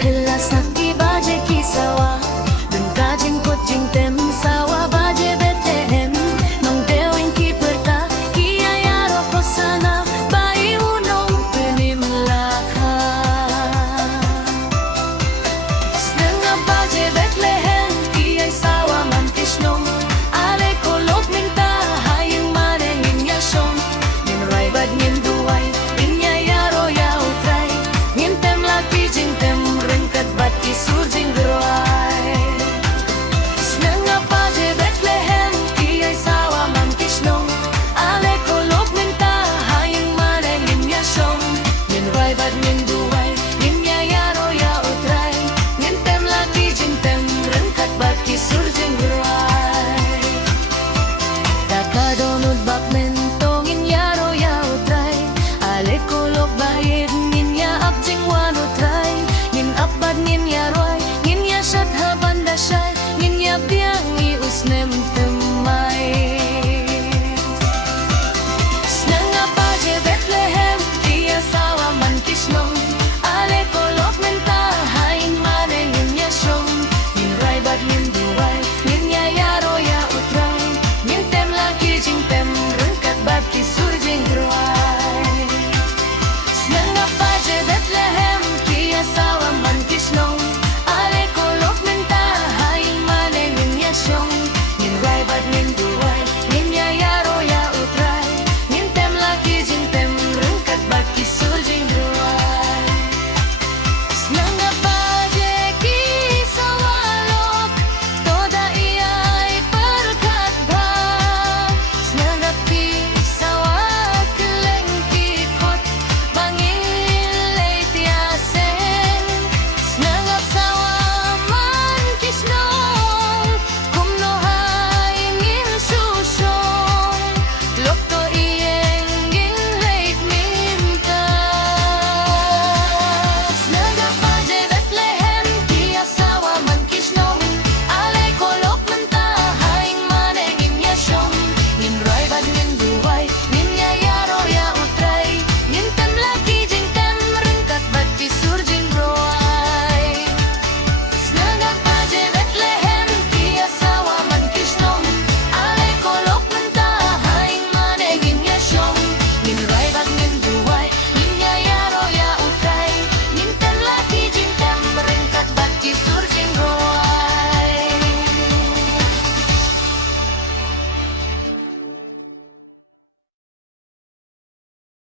Phila saki baje kisawa dan kajing kucing tem sawa baje Bethlehem nong dewing kiperta kiayaro kosana bai unong penimlaka Snenga baje Bethlehem kiay sawa mantisnong ale kolok minta hayang manengin yasyong nin raibad nin duway inyayaro yautray ngin tem laki jing tem ringkat bat isurjing geroay Snenga baje Bethlehem kiay sawa mantisnong ale kolok minta hayang manengin yasyong nin raibad